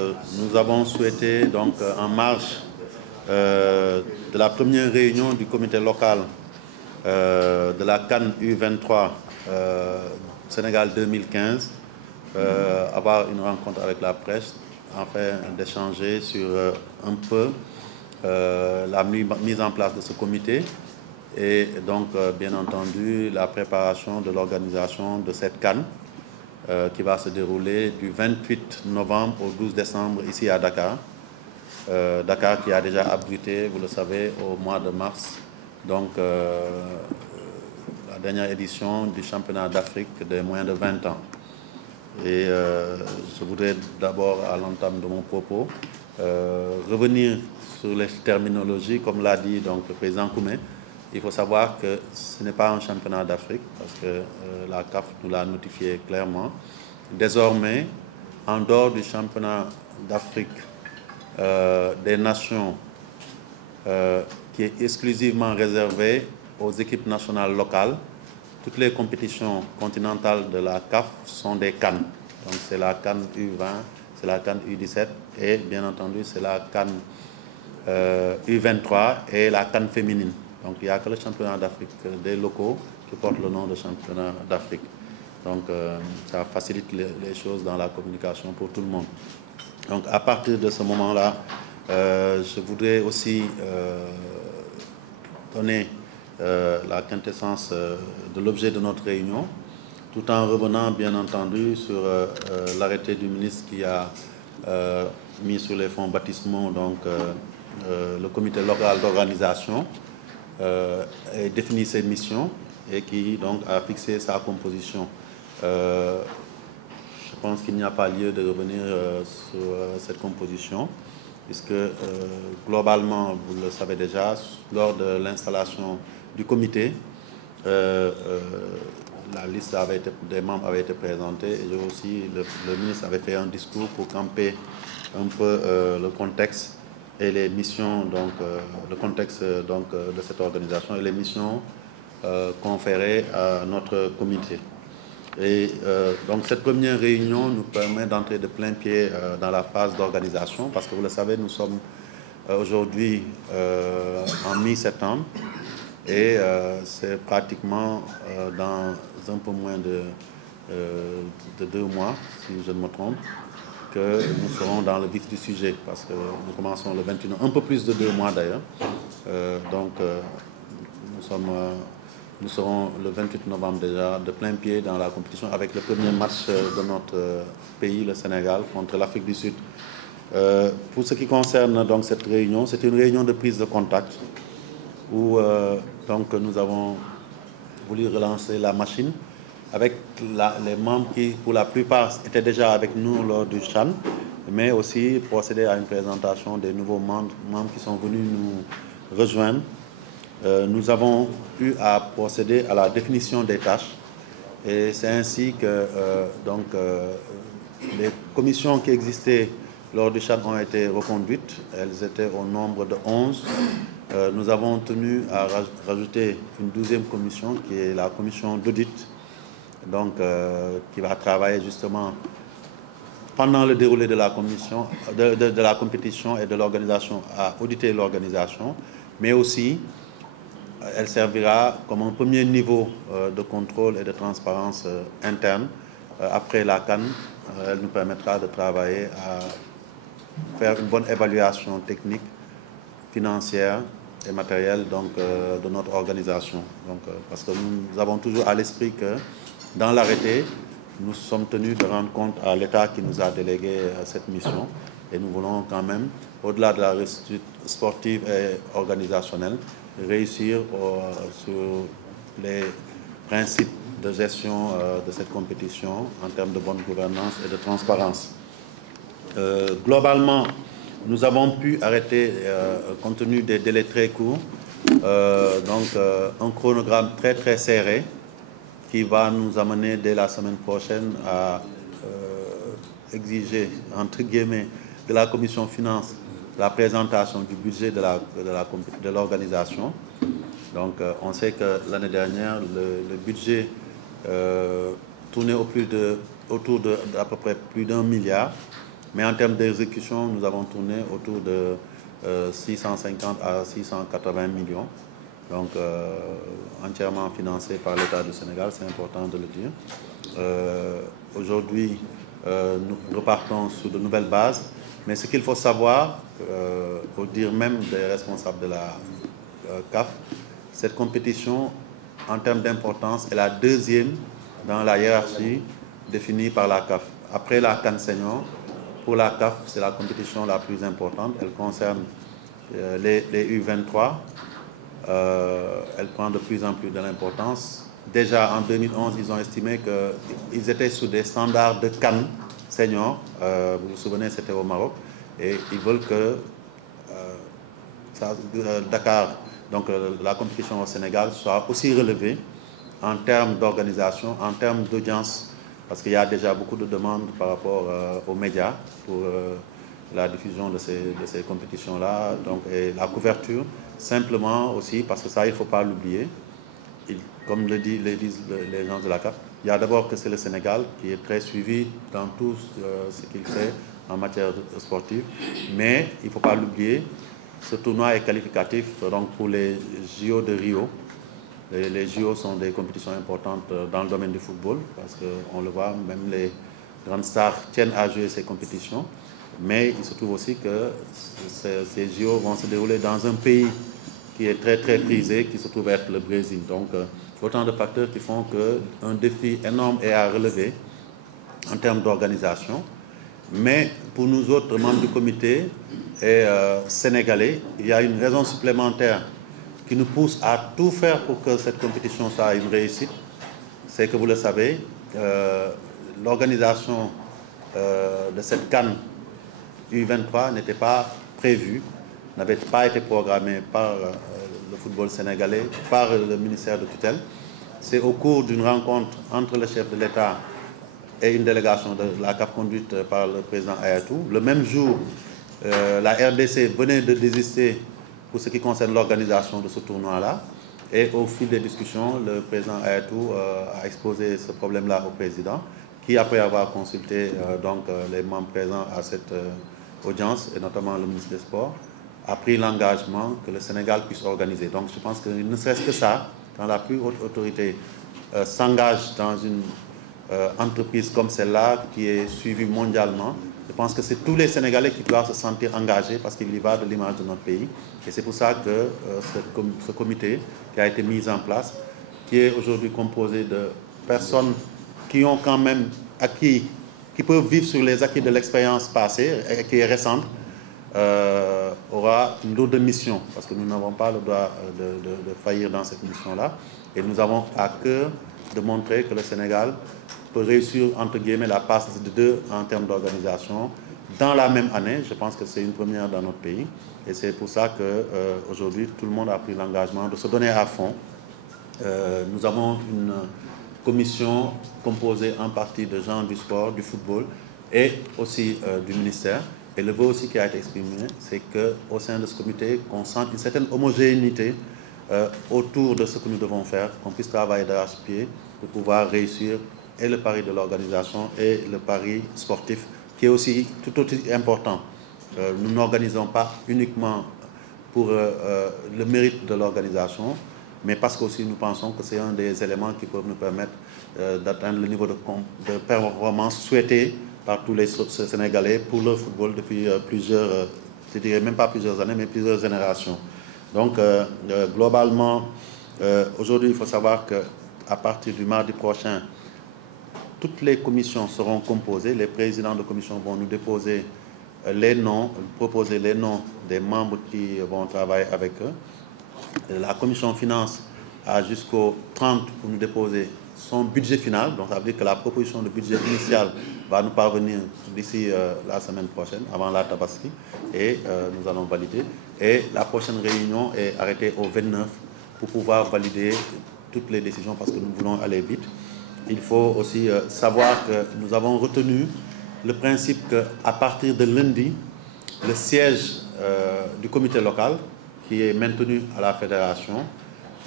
Nous avons souhaité, donc, en marge de la première réunion du comité local de la CAN U23 Sénégal 2015, avoir une rencontre avec la presse, afin d'échanger sur un peu la mise en place de ce comité et donc, bien entendu, la préparation de l'organisation de cette CAN qui va se dérouler du 28 novembre au 12 décembre ici à Dakar. Dakar qui a déjà abrité, vous le savez, au mois de mars, donc la dernière édition du championnat d'Afrique des moins de 20 ans. Et je voudrais d'abord, à l'entame de mon propos, revenir sur les terminologies, comme l'a dit donc, le président Koumé. Il faut savoir que ce n'est pas un championnat d'Afrique, parce que la CAF nous l'a notifié clairement. Désormais, en dehors du championnat d'Afrique des nations, qui est exclusivement réservé aux équipes nationales locales, toutes les compétitions continentales de la CAF sont des CAN. Donc c'est la CAN U20, c'est la CAN U17 et bien entendu c'est la CAN U23 et la CAN féminine. Donc il n'y a que le championnat d'Afrique des locaux qui porte le nom de championnat d'Afrique. Donc ça facilite les choses dans la communication pour tout le monde. Donc à partir de ce moment-là, je voudrais aussi donner la quintessence de l'objet de notre réunion, tout en revenant bien entendu sur l'arrêté du ministre qui a mis sur les fonds baptismaux donc, le comité local d'organisation et défini ses missions et qui donc a fixé sa composition. Je pense qu'il n'y a pas lieu de revenir sur cette composition, puisque globalement, vous le savez déjà, lors de l'installation du comité, la liste des membres avait été présentée et aussi le ministre avait fait un discours pour camper un peu le contexte et les missions, donc le contexte donc, de cette organisation et les missions conférées à notre comité. Et donc cette première réunion nous permet d'entrer de plein pied dans la phase d'organisation, parce que vous le savez, nous sommes aujourd'hui en mi-septembre et c'est pratiquement dans un peu moins de 2 mois, si je ne me trompe, que nous serons dans le vif du sujet, parce que nous commençons le 21, un peu plus de 2 mois d'ailleurs. Donc nous serons le 28 novembre déjà de plein pied dans la compétition avec le premier match de notre pays, le Sénégal, contre l'Afrique du Sud. Pour ce qui concerne donc cette réunion, c'est une réunion de prise de contact où donc, nous avons voulu relancer la machine avec les membres qui, pour la plupart, étaient déjà avec nous lors du CHAN, mais aussi procéder à une présentation des nouveaux membres qui sont venus nous rejoindre. Nous avons eu à procéder à la définition des tâches et c'est ainsi que les commissions qui existaient lors du CHAN ont été reconduites. Elles étaient au nombre de 11. Nous avons tenu à rajouter une 12e commission qui est la commission d'audit, donc qui va travailler justement pendant le déroulé de la commission, de la compétition et de l'organisation à auditer l'organisation, mais aussi elle servira comme un premier niveau de contrôle et de transparence interne. Après la CAN, elle nous permettra de travailler à faire une bonne évaluation technique, financière et matérielle donc, de notre organisation. Donc, parce que nous avons toujours à l'esprit que dans l'arrêté, nous sommes tenus de rendre compte à l'État qui nous a délégué cette mission. Et nous voulons quand même, au-delà de la réussite sportive et organisationnelle, réussir sur les principes de gestion de cette compétition en termes de bonne gouvernance et de transparence. Globalement, nous avons pu arrêter, compte tenu des délais très courts, un chronogramme très très serré qui va nous amener dès la semaine prochaine à exiger, entre guillemets, de la commission finance la présentation du budget de l'organisation. Donc on sait que l'année dernière, le budget tournait autour d'à peu près plus d'1 milliard. Mais en termes d'exécution, nous avons tourné autour de 650 à 680 millions. Donc entièrement financé par l'État du Sénégal, c'est important de le dire. Aujourd'hui, nous repartons sur de nouvelles bases, mais ce qu'il faut savoir, au dire même des responsables de la CAF, cette compétition, en termes d'importance, est la deuxième dans la hiérarchie définie par la CAF. Après la CAN Senior, pour la CAF, c'est la compétition la plus importante. Elle concerne les U23. Elle prend de plus en plus de l'importance. Déjà en 2011, ils ont estimé qu'ils étaient sous des standards de CAN Senior. Vous vous souvenez, c'était au Maroc. Et ils veulent que Dakar, donc la compétition au Sénégal, soit aussi relevée en termes d'organisation, en termes d'audience, parce qu'il y a déjà beaucoup de demandes par rapport aux médias pour la diffusion de ces compétitions-là, donc et la couverture, simplement aussi, parce que ça, il ne faut pas l'oublier, comme le disent les gens de la CAF, il y a d'abord que c'est le Sénégal qui est très suivi dans tout ce qu'il fait en matière sportive, mais il ne faut pas l'oublier, ce tournoi est qualificatif donc pour les JO de Rio. Les JO sont des compétitions importantes dans le domaine du football, parce qu'on le voit, même les grandes stars tiennent à jouer ces compétitions. Mais il se trouve aussi que ces JO vont se dérouler dans un pays qui est très très prisé, qui se trouve être le Brésil. Donc, autant de facteurs qui font qu'un défi énorme est à relever en termes d'organisation. Mais pour nous autres membres du comité et sénégalais, il y a une raison supplémentaire qui nous pousse à tout faire pour que cette compétition soit une réussite. C'est que vous le savez, l'organisation de cette CAN U23 n'était pas prévue, n'avait pas été programmée par le football sénégalais, par le ministère de tutelle. C'est au cours d'une rencontre entre le chef de l'État et une délégation de la CAF conduite par le président Ayatou. Le même jour, la RDC venait de désister pour ce qui concerne l'organisation de ce tournoi-là. Et au fil des discussions, le président Ayatou a exposé ce problème-là au président, qui, après avoir consulté les membres présents à cette audience, et notamment le ministre des Sports, a pris l'engagement que le Sénégal puisse organiser. Donc je pense que ne serait-ce que ça, quand la plus haute autorité s'engage dans une entreprise comme celle-là, qui est suivie mondialement, je pense que c'est tous les Sénégalais qui doivent se sentir engagés parce qu'il y va de l'image de notre pays. Et c'est pour ça que ce comité qui a été mis en place, qui est aujourd'hui composé de personnes qui ont quand même acquis, qui peuvent vivre sur les acquis de l'expérience passée et qui est récente, aura une lourde mission, parce que nous n'avons pas le droit de faillir dans cette mission-là. Et nous avons à cœur de montrer que le Sénégal peut réussir, entre guillemets, la passe de 2 en termes d'organisation dans la même année. Je pense que c'est une première dans notre pays. Et c'est pour ça qu'aujourd'hui, tout le monde a pris l'engagement de se donner à fond. Nous avons une commission composée en partie de gens du sport, du football et aussi du ministère. Et le vœu aussi qui a été exprimé, c'est qu'au sein de ce comité, qu'on sente une certaine homogénéité autour de ce que nous devons faire, qu'on puisse travailler d'arrache-pied pour pouvoir réussir et le pari de l'organisation et le pari sportif, qui est aussi tout aussi important. Nous n'organisons pas uniquement pour le mérite de l'organisation, mais parce qu'aussi nous pensons que c'est un des éléments qui peuvent nous permettre d'atteindre le niveau de performance souhaité par tous les Sénégalais pour le football depuis plusieurs, je dirais même pas plusieurs années, mais plusieurs générations. Donc, globalement, aujourd'hui, il faut savoir qu'à partir du mardi prochain, toutes les commissions seront composées. Les présidents de commission vont nous déposer les noms, proposer les noms des membres qui vont travailler avec eux. La commission finance a jusqu'au 30 pour nous déposer son budget final. Donc, ça veut dire que la proposition de budget initial va nous parvenir d'ici la semaine prochaine, avant la Tabaski, et nous allons valider. Et la prochaine réunion est arrêtée au 29 pour pouvoir valider toutes les décisions parce que nous voulons aller vite. Il faut aussi savoir que nous avons retenu le principe qu'à partir de lundi, le siège du comité local, qui est maintenu à la Fédération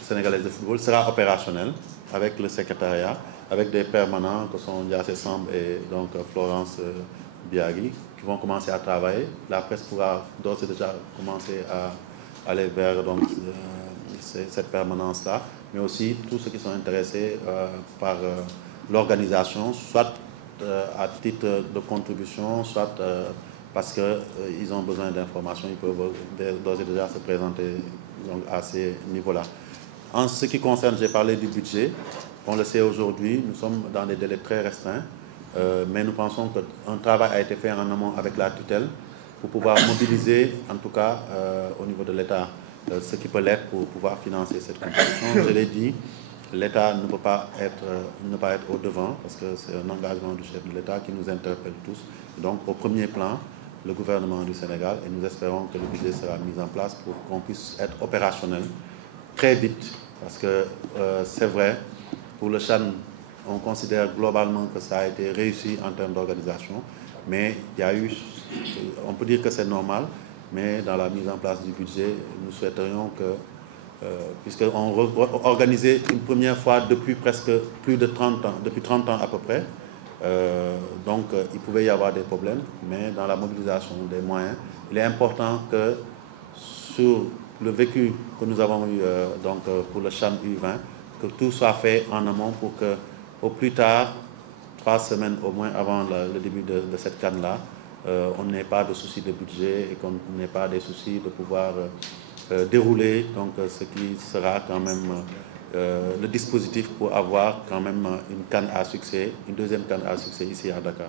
sénégalaise de football, sera opérationnel avec le secrétariat, avec des permanents que sont Ndiassé Samb et donc Florence Biagui, qui vont commencer à travailler. La presse pourra d'ores et déjà commencer à aller vers donc, cette permanence-là, mais aussi tous ceux qui sont intéressés par l'organisation, soit à titre de contribution, soit parce qu'ils ont besoin d'informations, ils peuvent d'ores et déjà se présenter donc, à ces niveaux-là. En ce qui concerne, j'ai parlé du budget. On le sait aujourd'hui, nous sommes dans des délais très restreints, mais nous pensons qu'un travail a été fait en amont avec la tutelle pour pouvoir mobiliser, en tout cas au niveau de l'État, ce qui peut l'être pour pouvoir financer cette compétition. Je l'ai dit, l'État ne peut pas être au devant parce que c'est un engagement du chef de l'État qui nous interpelle tous. Donc au premier plan, le gouvernement du Sénégal, et nous espérons que le budget sera mis en place pour qu'on puisse être opérationnel très vite, parce que c'est vrai, pour le CHAN, on considère globalement que ça a été réussi en termes d'organisation, mais il y a eu, on peut dire que c'est normal, mais dans la mise en place du budget, nous souhaiterions que, puisqu'on organisait une première fois depuis presque plus de 30 ans, depuis 30 ans à peu près, donc il pouvait y avoir des problèmes, mais dans la mobilisation des moyens, il est important que sur le vécu que nous avons eu pour le CHAN U20, que tout soit fait en amont pour que, au plus tard, 3 semaines au moins avant le début de cette CAN-là, on n'ait pas de soucis de budget et qu'on n'ait pas des soucis de pouvoir dérouler donc, ce qui sera quand même le dispositif pour avoir quand même une CAN à succès, une deuxième CAN à succès ici à Dakar.